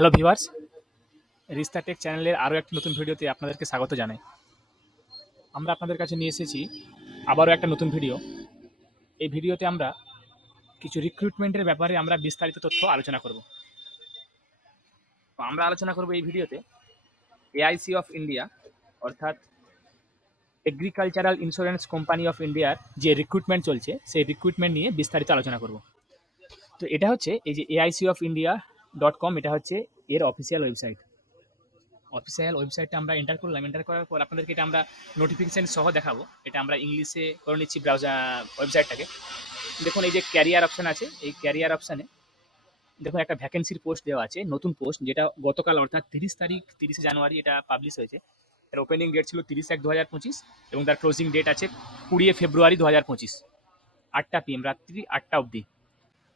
Hello viewers, রিস্তা take চ্যানেলের আরও একটি নতুন ভিডিওতে আপনাদেরকে স্বাগত জানাই। আমরা আপনাদের কাছে নিয়ে এসেছি আবারও একটা নতুন ভিডিও। এই ভিডিওতে আমরা কিছু রিক্রুটমেন্টের ব্যাপারে আমরা বিস্তারিত তথ্য আলোচনা করব। তো আমরা আলোচনা করব এই ভিডিওতে এআইসি অফ ইন্ডিয়া অর্থাৎ এগ্রিকালচারাল ইন্স্যুরেন্স কোম্পানি অফ ইন্ডিয়ার যে রিক্রুটমেন্ট চলছে সেই রিক্রুটমেন্ট নিয়ে বিস্তারিত আলোচনা করব। তো এটা হচ্ছে এই যে AICofindia.com, এটা হচ্ছে এর অফিসিয়াল ওয়েবসাইট। অফিসিয়াল ওয়েবসাইটটা আমরা এন্টার করলাম। এন্টার করার পর আপনাদেরকে এটা আমরা নোটিফিকেশন সহ দেখাবো। এটা আমরা ইংলিশে করে নিচ্ছি ব্রাউজার ওয়েবসাইটটাকে। দেখুন এই যে ক্যারিয়ার অপশন আছে, এই ক্যারিয়ার অপশানে দেখুন একটা ভ্যাকেন্সির পোস্ট দেওয়া আছে, নতুন পোস্ট, যেটা গতকাল অর্থাৎ 30 জানুয়ারি এটা পাবলিশ হয়েছে। এর ওপেনিং ডেট ছিল 30/1/2025 এবং তার ক্লোজিং ডেট আছে 20 ফেব্রুয়ারি 2025, 8টা PM, রাত্রি 8টা অবধি।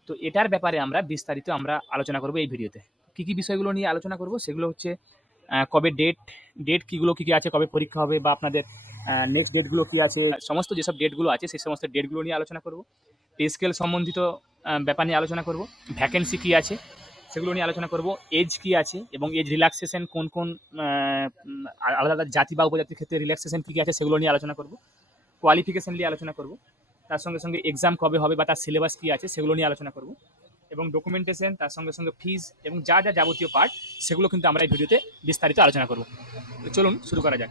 তো এটার ব্যাপারে আমরা বিস্তারিত আমরা আলোচনা করবো এই ভিডিওতে। কী কী বিষয়গুলো নিয়ে আলোচনা করব সেগুলো হচ্ছে কবে ডেট কীগুলো কী কী আছে, কবে পরীক্ষা হবে বা আপনাদের নেক্সট ডেটগুলো কী আছে, সমস্ত যেসব ডেটগুলো আছে সেই সমস্ত ডেটগুলো নিয়ে আলোচনা করব। পে স্কেল সম্বন্ধিত ব্যাপার নিয়ে আলোচনা করব। ভ্যাকেন্সি কী আছে সেগুলো নিয়ে আলোচনা করব। এজ কী আছে এবং এজ রিল্যাক্সেশন কোন কোন আলাদা আলাদা জাতি বা উপজাতির ক্ষেত্রে রিল্যাক্সেশন কী কী আছে সেগুলো নিয়ে আলোচনা করব। কোয়ালিফিকেশন নিয়ে আলোচনা করব। তার সঙ্গে সঙ্গে এক্সাম কবে হবে বা তার সিলেবাস কী আছে সেগুলো নিয়ে আলোচনা করব। এবং ডকুমেন্টেশন, তার সঙ্গে সঙ্গে ফিজ এবং যা যা যাবতীয় পার্ট সেগুলো কিন্তু আমরা এই ভিডিওতে বিস্তারিত আলোচনা করব। তো চলুন শুরু করা যাক।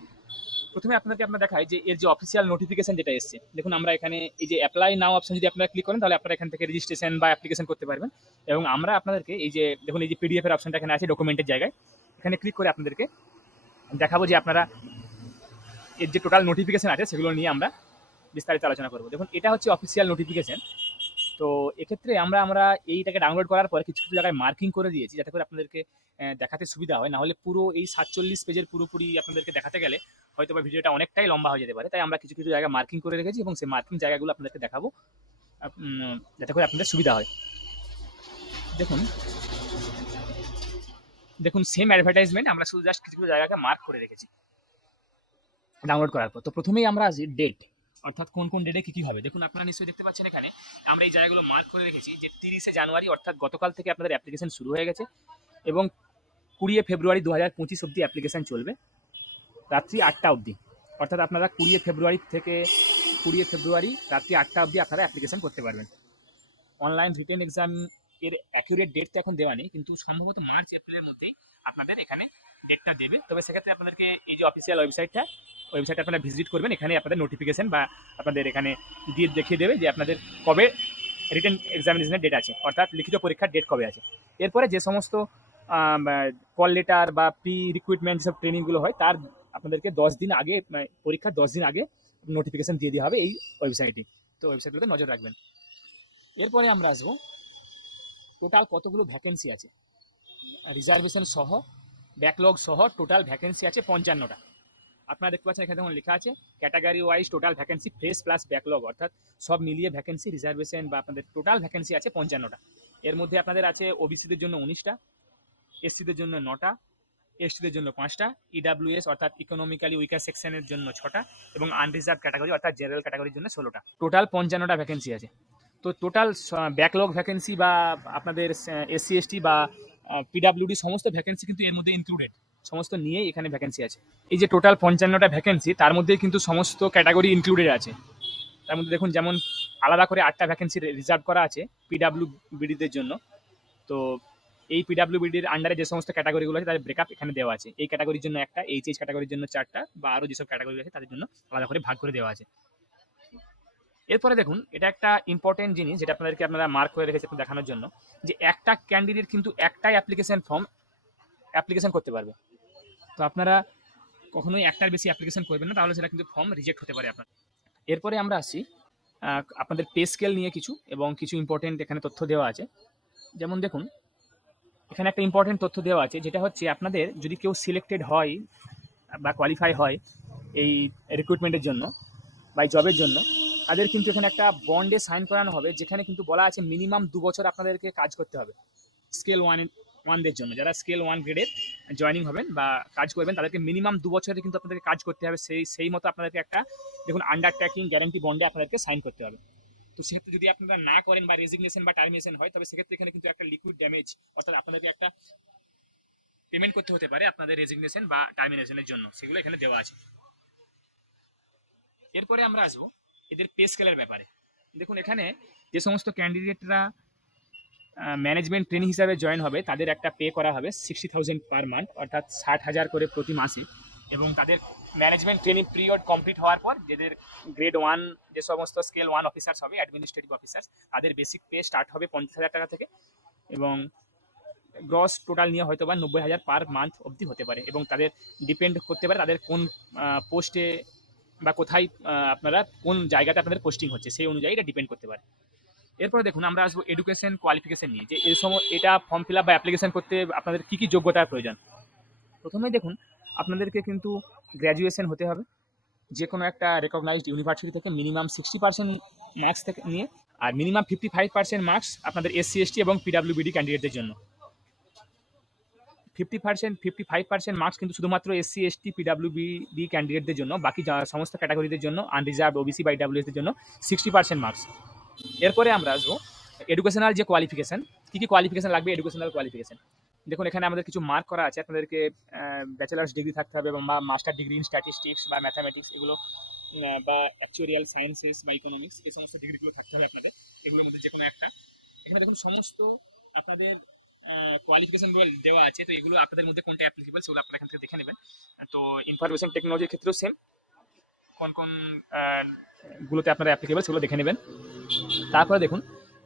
প্রথমে আপনাদেরকে দেখাই যে এর যে অফিসিয়াল নোটিফিকেশন যেটা এসছে। দেখুন আমরা এখানে এই যে অ্যাপ্লাই নাও অপশন যদি আপনারা ক্লিক করেন তাহলে আপনারা এখান থেকে রেজিস্ট্রেশন বা অ্যাপ্লিকেশন করতে পারবেন। এবং আমরা আপনাদেরকে এই যে দেখুন এই যে পিডিএফ এর অপশনটা এখানে আছে ডকুমেন্টের জায়গায়, এখানে ক্লিক করে আপনাদেরকে দেখাবো যে আপনারা এর যে টোটাল নোটিফিকেশন আছে সেগুলো নিয়ে আমরা বিস্তারিত আলোচনা করব। দেখুন এটা হচ্ছে অফিসিয়াল নোটিফিকেশন। তো এক্ষেত্রে আমরা এইটাকে ডাউনলোড করার পর কিছু কিছু জায়গায় মার্কিং করে দিয়েছি যাতে করে আপনাদেরকে দেখাতে সুবিধা হয়। না হলে পুরো এই 47 পেজের পুরোপুরি আপনাদেরকে দেখাতে গেলে হয়তো বা ভিডিওটা অনেকটাই লম্বা হয়ে যেতে পারে। তাই আমরা কিছু কিছু জায়গায় মার্কিং করে রেখেছি এবং সেই মার্কিং জায়গাগুলো আপনাদেরকে দেখাবো যাতে করে আপনাদের সুবিধা হয়। দেখুন দেখুন সেম অ্যাডভার্টাইজমেন্ট আমরা শুধু জাস্ট কিছু কিছু জায়গাকে মার্ক করে রেখেছি ডাউনলোড করার পর। তো প্রথমেই আমরা আসি ডেট, অর্থাৎ কোন কোন ডেটে কী কী হবে। দেখুন আপনারা নিশ্চয়ই দেখতে পাচ্ছেন এখানে আমরা এই জায়গাগুলো মার্ক করে রেখেছি যে 30 জানুয়ারি অর্থাৎ গতকাল থেকে আপনাদের অ্যাপ্লিকেশন শুরু হয়ে গেছে এবং 20 ফেব্রুয়ারি 2025 অবধি অ্যাপ্লিকেশন চলবে রাত্রি 8টা অবধি। অর্থাৎ আপনারা 20 ফেব্রুয়ারি থেকে 20 ফেব্রুয়ারি রাত্রি 8টা অবধি আপনারা অ্যাপ্লিকেশন করতে পারবেন। অনলাইন রিটেন এক্সাম এর অ্যাকুরেট ডেটটা এখন দেওয়া নেই, কিন্তু সম্ভবত মার্চ এপ্রিলের মধ্যেই আপনাদের এখানে ডেটটা দেবে। তবে সেক্ষেত্রে আপনাদেরকে এই যে অফিসিয়াল ওয়েবসাইটটা আপনারা ভিজিট করবেন, এখানে আপনাদের নোটিফিকেশন বা আপনাদের এখানে দিয়ে দেখিয়ে দেবে যে আপনাদের কবে রিটেন এক্সামিনেশনের ডেট আছে, অর্থাৎ লিখিত পরীক্ষার ডেট কবে আছে। এরপরে যে সমস্ত কল লেটার বা প্রি রিক্রুটমেন্ট যেসব ট্রেনিংগুলো হয় তার আপনাদেরকে 10 দিন আগে, পরীক্ষার 10 দিন আগে নোটিফিকেশন দিয়ে দেওয়া হবে এই ওয়েবসাইটে। তো ওয়েবসাইটগুলোতে নজর রাখবেন। এরপরে আমরা আসবো টোটাল কতগুলো ভ্যাকেন্সি আছে। রিজার্ভেশন সহ ব্যাকলগ সহ টোটাল ভ্যাকেন্সি আছে 55টা। আপনারা দেখতে পাচ্ছেন এখানে যেমন লেখা আছে category wise total vacancy fresh plus backlog, অর্থাৎ সব মিলিয়ে ভ্যাকেন্সি রিজার্ভেশন বা আপনাদের টোটাল ভ্যাকেন্সি আছে 55টা। এর মধ্যে আপনাদের আছে ওবিসিদের জন্য 19টা, এসসিদের জন্য 9টা, এসটিদের জন্য 5টা, ইডাব্লিউএস অর্থাৎ ইকোনমিক্যালি উইকার সেকশনের জন্য 6টা এবং আনরিজার্ভ ক্যাটাগরি অর্থাৎ জেনারেল ক্যাটাগরির জন্য 16টা। টোটাল 55টা ভ্যাকেন্সি আছে। তো টোটাল ব্যাকলগ ভ্যাকেন্সি বা আপনাদের এসসি এসটি বা পিডাব্লিউডি সমস্ত ভ্যাকেন্সি কিন্তু এর মধ্যে ইনক্লুডেড, সমস্ত নিয়েই এখানে ভ্যাকেন্সি আছে। এই যে টোটাল 55টা ভ্যাকেন্সি তার মধ্যে কিন্তু সমস্ত ক্যাটাগরি ইনক্লুডেড আছে। তার মধ্যে দেখুন যেমন আলাদা করে 8টা ভ্যাকেন্সি রিজার্ভ করা আছে পিডাব্লিউবিডিদের জন্য। তো এই পিডাব্লিউবিডির আন্ডারে যে সমস্ত ক্যাটাগরিগুলো আছে তাদের ব্রেকআপ এখানে দেওয়া আছে। এই ক্যাটাগরির জন্য একটা, এইচএইচ ক্যাটাগরির জন্য 4টা বা আরও যেসব ক্যাটাগরি আছে তাদের জন্য আলাদা করে ভাগ করে দেওয়া আছে। এরপরে দেখুন এটা একটা ইম্পর্টেন্ট জিনিস যেটা আপনারা মার্ক করে রেখেছে দেখানোর জন্য, যে একটা ক্যান্ডিডেট কিন্তু একটাই অ্যাপ্লিকেশন করতে পারবে। তো আপনারা কখনোই একটার বেশি অ্যাপ্লিকেশন করবেন না, তাহলে সেটা কিন্তু ফর্ম রিজেক্ট হতে পারে আপনার। এরপরে আমরা আসছি আপনাদের পে স্কেল নিয়ে কিছু এবং কিছু ইম্পর্টেন্ট এখানে তথ্য দেওয়া আছে। যেমন দেখুন এখানে একটা ইম্পর্টেন্ট তথ্য দেওয়া আছে যেটা হচ্ছে আপনাদের যদি কেউ সিলেক্টেড হয় বা কোয়ালিফাই হয় এই রিক্রুটমেন্টের জন্য বা জবের জন্য, তাদের কিন্তু এখানে একটা বন্ডে সাইন করানো হবে যেখানে কিন্তু বলা আছে মিনিমাম 2 বছর আপনাদেরকে কাজ করতে হবে স্কেল ওয়ানদের জন্য। যারা স্কেল 1 গ্রেডের জয়েনিং হবেন বা কাজ করবেন তাদেরকে মিনিমাম 2 বছরে কিন্তু আপনাদেরকে কাজ করতে হবে। সেই মতো আপনাদেরকে একটা দেখুন আন্ডারটেকিং গ্যারান্টি বন্ডে আপনাদেরকে সাইন করতে হবে। তো সেক্ষেত্রে যদি আপনারা না করেন বা রেজিগনেশন বা টার্মিনেশন হয় তবে সেক্ষেত্রে এখানে কিন্তু একটা লিকুইড ড্যামেজ, অর্থাৎ আপনাদেরকে একটা পেমেন্ট করতে হতে পারে আপনাদের রেজিগনেশন বা টার্মিনেশনের জন্য, সেগুলো এখানে দেওয়া আছে। এরপরে আমরা আসবো এদের পে স্কেলের ব্যাপারে। দেখুন এখানে যে সমস্ত ক্যান্ডিডেটরা ম্যানেজমেন্ট ট্রেনিং হিসাবে জয়েন হবে তাদের একটা পে করা হবে 60,000 পার মান্থ, অর্থাৎ 60,000 করে প্রতি মাসে। এবং তাদের ম্যানেজমেন্ট ট্রেনিং পিরিয়ড কমপ্লিট হওয়ার পর যাদের গ্রেড 1 যে সমস্ত স্কেল 1 অফিসার্স হবে, অ্যাডমিনিস্ট্রেটিভ অফিসার্স, তাদের বেসিক পে স্টার্ট হবে 50,000 টাকা থেকে, এবং গ্রস টোটাল নিয়ে হয়তো বা 90,000 পার মান্থ অবধি হতে পারে। এবং তাদের ডিপেন্ড করতে পারে তাদের কোন পোস্টে বা কোথায় আপনারা কোন জায়গাতে আপনাদের পোস্টিং হচ্ছে সেই অনুযায়ী এটা ডিপেন্ড করতে পারে। এরপরে দেখুন আমরা আসবো এডুকেশন কোয়ালিফিকেশন নিয়ে, যে এই সময় এটা ফর্ম ফিল আপ বা অ্যাপ্লিকেশন করতে আপনাদের কী কী যোগ্যতার প্রয়োজন। প্রথমে দেখুন আপনাদেরকে কিন্তু গ্র্যাজুয়েশন হতে হবে যে কোনো একটা রেকগনাইজড ইউনিভার্সিটি থেকে, মিনিমাম 60% মার্কস থেকে নিয়ে, আর মিনিমাম 55% মার্কস আপনাদের SC ST এবং PWBD ক্যান্ডিডেটদের জন্য। 55% মার্কস কিন্তু শুধুমাত্র SC ST PWBD ক্যান্ডিডেটদের জন্য, বাকি সমস্ত ক্যাটাগরিদের জন্য, আনরিজার্ভ OBC বা EWS দের জন্য 60% মার্কস। এরপরে আমরা আসবো এডুকেশনাল যে কোয়ালিফিকেশন, কী কী কোয়ালিফিকেশন লাগবে এডুকেশনাল কোয়ালিফিকেশন। দেখুন এখানে আমাদের কিছু মার্ক করা আছে, আপনাদেরকে ব্যাচেলার্স ডিগ্রি থাকতে হবে এবং বা মাস্টার ডিগ্রি ইন স্ট্যাটিস্টিক্স বা ম্যাথামেটিক্স এগুলো, বা অ্যাকচুয়ারিয়াল সায়েন্সেস বা ইকোনমিক্স, এই সমস্ত ডিগ্রিগুলো থাকতে হবে আপনাদের, এগুলোর মধ্যে যে কোনো একটা। এখানে দেখুন সমস্ত আপনাদের কোয়ালিফিকেশনগুলো দেওয়া আছে, তো এগুলো আপনাদের মধ্যে কোনটা অ্যাপ্লিকেবল সেগুলো আপনারা এখান থেকে দেখে নেবেন। তো ইনফরমেশন টেকনোলজির ক্ষেত্রেও সেম, কোন কোন গুলোতে আপনারা অ্যাপ্লিকেবল সেগুলো দেখে নেবেন। তারপরে দেখুন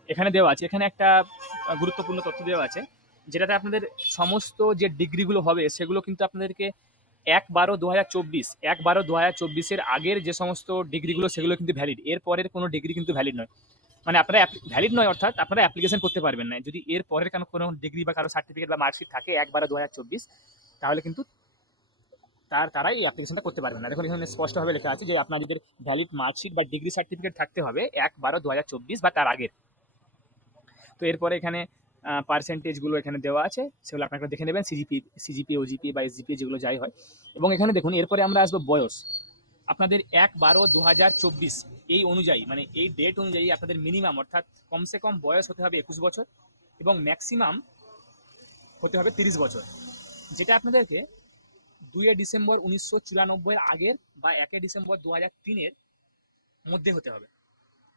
এখানে দেওয়া আছে, এখানে একটা গুরুত্বপূর্ণ তথ্য দেওয়া আছে, যেটাতে আপনাদের সমস্ত যে ডিগ্রিগুলো হবে সেগুলো কিন্তু আপনাদেরকে 1/12/2024 1/12/2024 আগের যে সমস্ত ডিগ্রিগুলো সেগুলো কিন্তু ভ্যালিড, এর পরের কোনো ডিগ্রি কিন্তু ভ্যালিড নয়। মানে আপনারা ভ্যালিড নয় অর্থাৎ আপনারা অ্যাপ্লিকেশন করতে পারবেন না যদি এর পরের কোনো ডিগ্রি বা কারো সার্টিফিকেট বা মার্কশিট থাকে 1/12/2024, তাহলে কিন্তু তারাই এই অ্যাপ্লিকেশনটা করতে পারবেন না। দেখুন এখানে স্পষ্টভাবে লেখা আছে যে আপনাদের ভ্যালিড মার্কশিট বা ডিগ্রি সার্টিফিকেট থাকতে হবে 1/12/2024 বা তার আগের। তো এরপরে এখানে পার্সেন্টেজগুলো এখানে দেওয়া আছে, সেগুলো আপনারা দেখে নেবেন, সিজিপি ওজিপি বা এসজিপি যেগুলো যাই হয়। এবং এখানে দেখুন এরপরে আমরা আসবো বয়স। আপনাদের 1/12/2024 এই অনুযায়ী, মানে এই ডেট অনুযায়ী আপনাদের মিনিমাম অর্থাৎ কমসে কম বয়স হতে হবে 21 বছর এবং ম্যাক্সিমাম হতে হবে 30 বছর, যেটা আপনাদেরকে 2 ডিসেম্বর 1994 আগের বা 1 ডিসেম্বর 2003 মধ্যে হতে হবে।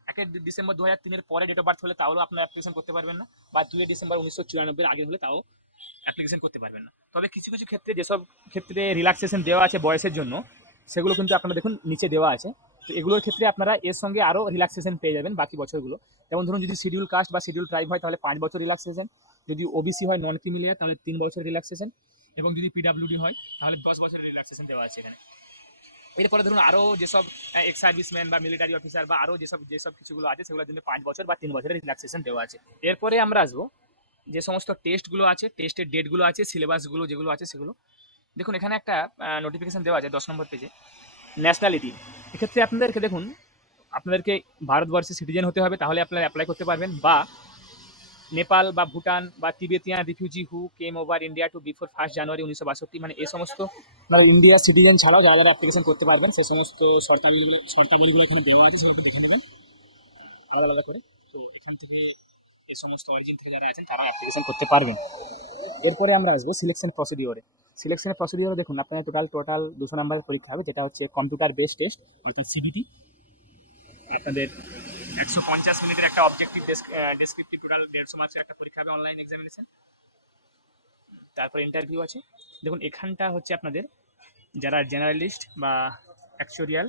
1 ডিসেম্বর 2003 পরে ডেট অফ বার্থ হলে তাহলেও আপনার অ্যাপ্লিকেশন করতে পারবেন না, বা 2 ডিসেম্বর 1994 আগে হলে তাও অ্যাপ্লিকেশন করতে পারবেন না। তবে কিছু কিছু ক্ষেত্রে যেসব ক্ষেত্রে রিল্যাক্সেশন দেওয়া আছে বয়সের জন্য, সেগুলো কিন্তু আপনারা দেখুন নিচে দেওয়া আছে। তো এগুলোর ক্ষেত্রে আপনারা এর সঙ্গে আরও রিল্যাক্সেশন পেয়ে যাবেন বাকি বছরগুলো। যেমন ধরুন যদি শিডিউল কাস্ট বা শিডিউল ট্রাইব হয় তাহলে 5 বছর রিল্যাক্সেশন, যদি ওবিসি হয় নন ক্রিমিলিয়ার তাহলে 3 বছর রিল্যাক্সেশন, এবং যদি পিডাব্লিউডি হয় তাহলে 10 বছরের রিল্যাক্সেশন দেওয়া আছে এখানে। এরপরে ধরুন আরও যেসব এক্স সার্ভিসম্যান বা মিলিটারি অফিসার বা আরও যেসব যেসব কিছুগুলো আছে সেগুলোর জন্য 5 বছর বা 3 বছরের রিল্যাক্সেশন দেওয়া আছে। এরপরে আমরা আসবো যে সমস্ত টেস্টগুলো আছে, টেস্টের ডেটগুলো আছে, সিলেবাসগুলো যেগুলো আছে সেগুলো দেখুন। এখানে একটা নোটিফিকেশন দেওয়া আছে 10 নম্বর পেজে, ন্যাশনালিটি। এক্ষেত্রে আপনাদেরকে দেখুন আপনাদেরকে ভারতবর্ষের সিটিজেন হতে হবে, তাহলে আপনারা অ্যাপ্লাই করতে পারবেন, বা নেপাল বা ভুটান বা তিবেতিয়ান রিফিউজি হু কেম ওভার ইন্ডিয়া টু বিফোর 1 জানুয়ারি 1962, মানে এই সমস্ত আপনারা ইন্ডিয়ার সিটিজেন ছাড়াও যারা যারা অ্যাপ্লিকেশন করতে পারবেন সে সমস্ত শর্তাবলীগুলো এখানে দেওয়া আছে, সেগুলো দেখে নেবেন আলাদা আলাদা করে। তো এখান থেকে এই সমস্ত অরিজিন থেকে যারা আছেন তারা অ্যাপ্লিকেশন করতে পারবেন। এরপরে আমরা আসবো সিলেকশন প্রসিডিওরে। সিলেকশনের প্রসিডিওরে দেখুন আপনার টোটাল 200 নম্বরের পরীক্ষা হবে, যেটা হচ্ছে কম্পিউটার বেসড টেস্ট অর্থাৎ সিবিটি। আপনাদের 150 মিনিটের একটা অবজেক্টিভ ডেসক্রিপটিভ টোটাল 150 মার্কসের একটা পরীক্ষা হবে, অনলাইন এক্সামিনেশন। তারপর ইন্টারভিউ আছে। দেখুন এখানটা হচ্ছে আপনাদের যারা জেনারেলিস্ট বা অ্যাকচুয়ারিয়াল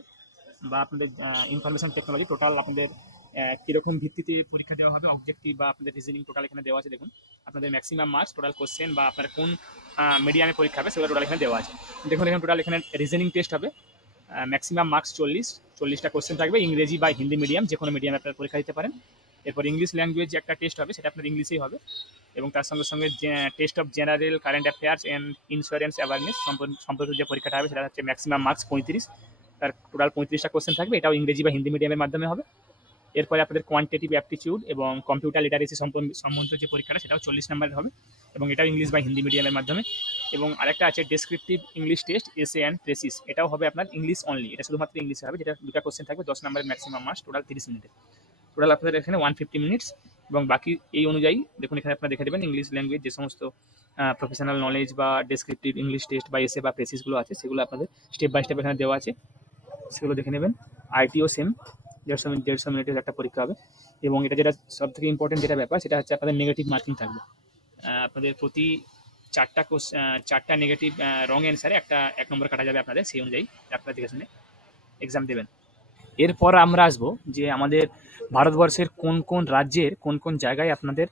বা আপনাদের ইনফরমেশন টেকনোলজি, টোটাল আপনাদের কীরকম ভিত্তিতে পরীক্ষা দেওয়া হবে, অবজেক্টিভ বা আপনাদের রিজনিং টোটাল এখানে দেওয়া আছে। দেখুন আপনাদের ম্যাক্সিমাম মার্কস, টোটাল কোশ্চেন বা আপনার কোন মিডিয়ামে পরীক্ষা হবে সেগুলো টোটাল এখানে দেওয়া আছে। দেখুন এখানে টোটাল এখানে রিজনিং টেস্ট হবে, ম্যাক্সিমাম মার্কস 40টা কোশ্চেন থাকবে, ইংরেজি বা হিন্দি মিডিয়াম যে কোনো মিডিয়ামে আপনারা পরীক্ষা দিতে পারেন। এরপর ইংলিশ ল্যাঙ্গুয়েজ একটা টেস্ট হবে, সেটা আপনার ইংলিশেই হবে, এবং তার সঙ্গে সঙ্গে test of general current affairs and insurance awareness সম্পর্কিত যে পরীক্ষাটা হবে সেটা হচ্ছে ম্যাক্সিমাম মার্কস 35, তার টোটাল 35টা কোশ্চেন থাকবে, এটাও ইংরেজি বা হিন্দি মিডিয়ামের মাধ্যমে হবে। এরপরে আপনাদের কোয়ান্টিটিভ অ্যাপটিটিউড এবং কম্পিউটার লিটারেসি সম্বন্ধিত যে পরীক্ষাটা সেটাও 40 নম্বরের হবে, এবং এটাও ইংলিশ বা হিন্দি মিডিয়ামের মাধ্যমে। এবং আরেকটা আছে ডেসক্রিপটিভ ইংলিশ টেস্ট এসে অ্যান্ড ট্রেসিস, এটাও হবে আপনার ইংলিশ অনলি, এটা শুধুমাত্র ইংলিশে হবে, যেটা 2টা কোশ্চেন থাকবে 10 নম্বরের ম্যাক্সিমাম মার্কস, টোটাল 30 মিনিটে। টোটাল আপনাদের এখানে 150 মিনিটস, এবং বাকি এই অনুযায়ী দেখুন এখানে আপনারা দেখে দেবেন ইংলিশ ল্যাঙ্গুয়েজ যে সমস্ত প্রফেশনাল নলেজ বা ডেসক্রিপটিভ ইংলিশ টেস্ট বা এসে বা প্রেসিসগুলো আছে সেগুলো আপনাদের স্টেপ বাই স্টেপ এখানে দেওয়া আছে, সেগুলো দেখে নেবেন। আইটিও সেম 150 মিনিটের একটা পরীক্ষা হবে। এবং এটা যেটা সব থেকে ইম্পর্টেন্ট যেটা ব্যাপার সেটা হচ্ছে আপনাদের নেগেটিভ মার্কিং থাকবে। আপনাদের প্রতি চারটা নেগেটিভ রং অ্যান্সারে একটা 1 নম্বর কাটা যাবে আপনাদের, সেই অনুযায়ী আপনারা দেখে শুনে এক্সাম দেবেন। এরপর আমরা আসবো যে আমাদের ভারতবর্ষের কোন কোন রাজ্যের কোন কোন জায়গায় আপনাদের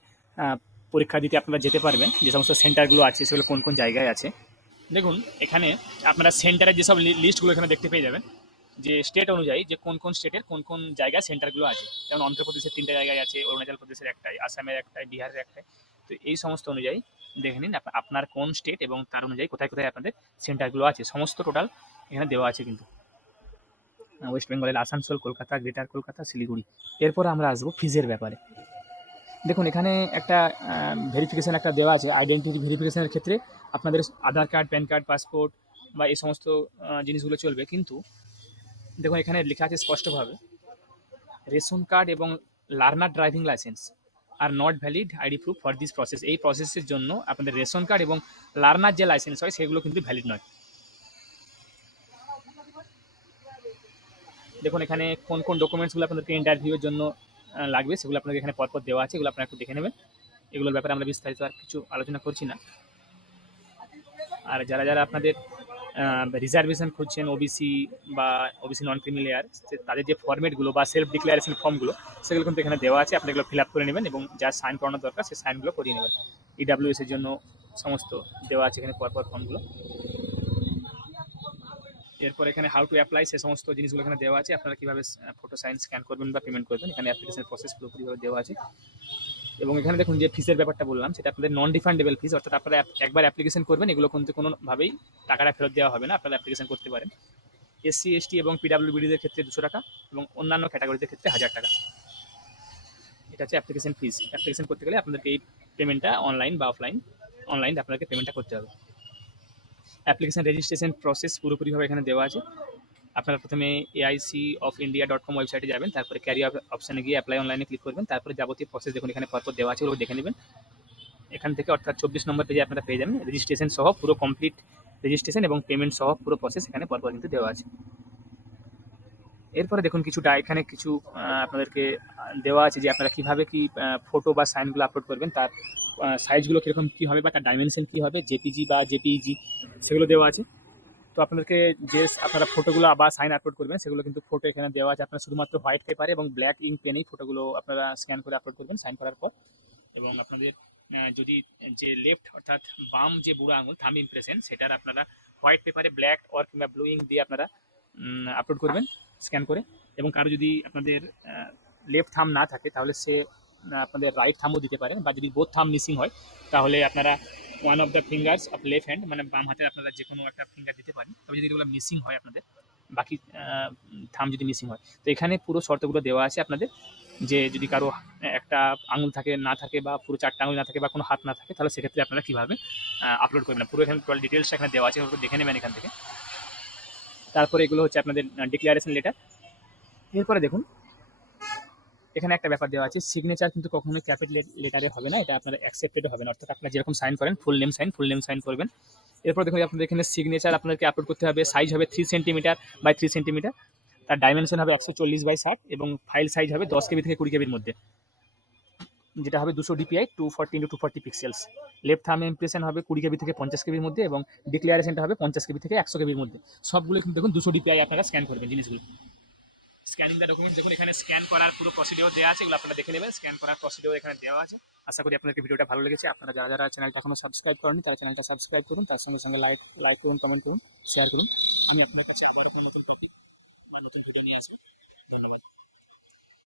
পরীক্ষা দিতে আপনারা যেতে পারবেন, যে সমস্ত সেন্টারগুলো আছে সেগুলো কোন কোন জায়গায় আছে। দেখুন এখানে আপনারা সেন্টারের যেসব লিস্টগুলো এখানে দেখতে পেয়ে যাবেন, যে স্টেট অনুযায়ী যে কোন কোন স্টেটের কোন কোন জায়গায় সেন্টারগুলো আছে। যেমন অন্ধ্রপ্রদেশের 3টে জায়গায় আছে, অরুণাচল প্রদেশের একটাই, আসামের একটাই, বিহারের একটাই। তো এই সমস্ত অনুযায়ী দেখে নিন আপনার কোন স্টেট এবং তার অনুযায়ী কোথায় কোথায় আপনাদের সেন্টারগুলো আছে, সমস্ত টোটাল এখানে দেওয়া আছে কিন্তু। ওয়েস্ট বেঙ্গলের আসানসোল, কলকাতা, গ্রেটার কলকাতা, শিলিগুড়ি। এরপর আমরা আসবো ফিজের ব্যাপারে। দেখুন এখানে একটা ভেরিফিকেশান একটা দেওয়া আছে, আইডেন্টিটি ভেরিফিকেশানের ক্ষেত্রে আপনাদের আধার কার্ড, প্যান কার্ড, পাসপোর্ট বা এই সমস্ত জিনিসগুলো চলবে। কিন্তু দেখুন এখানে লেখা আছে স্পষ্টভাবে, রেশন কার্ড এবং learner driving licence are not valid ID proof for this process. এই প্রসেসের জন্য আপনাদের রেশন কার্ড এবং লার্নার যে লাইসেন্স হয় সেগুলো কিন্তু ভ্যালিড নয়। দেখুন এখানে কোন কোন ডকুমেন্টসগুলো আপনাদেরকে ইন্টারভিউর জন্য লাগবে সেগুলো আপনাকে এখানে পরপর দেওয়া আছে, এগুলো আপনারা একটু দেখে নেবেন। এগুলোর ব্যাপারে আমরা বিস্তারিত আর কিছু আলোচনা করছি না। আর যারা যারা আপনাদের রিজার্ভেশন খুঁজছেন, ওবিসি বা ওবিসি নন ক্রিমি লেয়ার, তাদের যে ফর্মেটগুলো বা সেলফ ডিক্লারেশন ফর্মগুলো সেগুলো কিন্তু এখানে দেওয়া আছে, আপনি এগুলো ফিল আপ করে নেবেন এবং যা সাইন করানোর দরকার সেই সাইনগুলো করিয়ে নেবেন। ইডাব্লিউএস এর জন্য সমস্ত দেওয়া আছে এখানে পরপর ফর্মগুলো। এরপর এখানে হাউ টু অ্যাপ্লাই সে সমস্ত জিনিসগুলো এখানে দেওয়া আছে, আপনারা কীভাবে ফটো সাইন স্ক্যান করবেন বা পেমেন্ট করবেন, এখানে অ্যাপ্লিকেশন প্রসেস পুরোপুরিভাবে দেওয়া আছে। এবং এখানে দেখুন যে ফিসের ব্যাপারটা বললাম সেটা আপনাদের নন রিফান্ডেবল ফিস, অর্থাৎ আপনারা একবার অ্যাপ্লিকেশন করবেন, এগুলো কিন্তু কোনোভাবেই টাকাটা ফেরত দেওয়া হবে না, আপনারা অ্যাপ্লিকেশন করতে পারেন। এসসি, এসটি এবং পিডাব্লিউবিডিদের ক্ষেত্রে 200 টাকা এবং অন্যান্য ক্যাটাগরিদের ক্ষেত্রে 1000 টাকা। এটা হচ্ছে অ্যাপ্লিকেশন ফিস। অ্যাপ্লিকেশন করতে গেলে আপনাদেরকে এই পেমেন্টটা অনলাইন বা অফলাইন, অনলাইন আপনাকে পেমেন্টটা করতে হবে। অ্যাপ্লিকেশন রেজিস্ট্রেশন প্রসেস পুরোপুরিভাবে এখানে দেওয়া আছে। আপনারা প্রথমে aic.india.com ওয়েবসাইটে যাবেন, তারপরে ক্যারিয়ার অপশানে গিয়ে অ্যাপ্লাই অনলাইনে ক্লিক করবেন, তারপরে যাবতীয় প্রসেস দেখুন এখানে পরপর দেওয়া আছে, ওগুলো দেখে নেবেন। এখান থেকে অর্থাৎ 24 নম্বর পেজে আপনারা পেয়ে যাবেন রেজিস্ট্রেশন সহ পুরো কমপ্লিট রেজিস্ট্রেশন এবং পেমেন্ট সহ পুরো প্রসেস এখানে পরপর কিন্তু দেওয়া আছে। এরপরে দেখুন কিছুটা এখানে কিছু আপনাদেরকে দেওয়া আছে যে আপনারা কীভাবে কি ফটো বা সাইনগুলো আপলোড করবেন, তার সাইজগুলো কীরকম কী হবে বা তার ডাইমেনশন কী হবে, জেপিজি বা জেপিইজি সেগুলো দেওয়া আছে। তো আপনাদেরকে যে আপনারা ফটোগুলো বা সাইন আপলোড করবেন সেগুলো কিন্তু ফটো এখানে দেওয়া আছে, আপনারা শুধুমাত্র হোয়াইট পেপারে এবং ব্ল্যাক ইঙ্ক পেনেই ফটোগুলো আপনারা স্ক্যান করে আপলোড করবেন সাইন করার পর। এবং আপনাদের যদি যে লেফট অর্থাৎ বাম যে বুড়ো আঙুল থাম্ব ইমপ্রেশন সেটার আপনারা হোয়াইট পেপারে ব্ল্যাক অর কিংবা ব্লু ইঙ্ক দিয়ে আপনারা আপলোড করবেন স্ক্যান করে। এবং কারো যদি আপনাদের লেফট থাম্ব না থাকে তাহলে সে আপনাদের রাইট থাম্বও দিতে পারেন, বা যদি বোথ থাম্ব মিসিং হয় তাহলে আপনারা one of the fingers of left hand মানে বাম হাতের আপনারা যে কোনো একটা ফিঙ্গার দিতে পারেন। তবে যদি এগুলো মিসিং হয় আপনাদের বাকি থাম্ব যদি মিসিং হয়, তো এখানে পুরো শর্তগুলো দেওয়া আছে আপনাদের, যে যদি কারো একটা আঙুল থাকে না থাকে বা পুরো 4টা আঙুল না থাকে বা কোনো হাত না থাকে তাহলে সেক্ষেত্রে আপনারা কীভাবে আপলোড করবেন, পুরো এখানে টোটাল ডিটেলসটা এখানে দেওয়া আছে, ওগুলো দেখে নেবেন এখান থেকে। তারপরে এগুলো হচ্ছে আপনাদের ডিক্লারেশন লেটার। এরপরে দেখুন এখানে একটা ব্যাপার দেওয়া আছে, সিগনেচার কিন্তু কখনোই ক্যাপিটাল লেটারে হবে না, এটা আপনারা অ্যাকসেপ্টেড হবে না, অর্থাৎ আপনারা যেরকম সাইন করেন ফুল নেম সাইন করবেন। এরপর দেখুন আপনাদের এখানে সিগনেচার আপনাদেরকে আপলোড করতে হবে, সাইজ হবে 3 সেন্টিমিটার বাই 3 সেন্টিমিটার, তার ডাইমেনশন হবে 140x60 এবং ফাইল সাইজ হবে 10 কেবি থেকে 20 কেবির মধ্যে, যেটা হবে 200 DPI 240x240 pixels. Left thumb impression হবে 20 কেবি থেকে 50 কেবির মধ্যে এবং ডিক্লারেশনটা হবে 50 কেবি থেকে 100 কেবির মধ্যে। সবগুলো কিন্তু দেখুন 200 ডিপিআই আপনারা স্ক্যান করবেন জিনিসগুলো। স্ক্যানিং দ্য ডকুমেন্টস দেখুন এখানে স্ক্যান করার পুরো প্রসিডিওর দেওয়া আছে, এগুলো আপনারা দেখে নেবেন, স্ক্যান করার প্রসিডিওর এখানে দেওয়া আছে। আশা করি আপনাদের ভিডিওটা ভালো লেগেছে। আপনারা যারা যারা চ্যানেলটা এখনো সাবস্ক্রাইব করেননি তারা চ্যানেলটা সাবস্ক্রাইব করুন, তার সঙ্গে সঙ্গে লাইক করুন, কমেন্ট করুন, শেয়ার করুন। আমি আপনার কাছে আবার নতুন টপিক বা নতুন ভিডিও নিয়ে আসবো। ধন্যবাদ।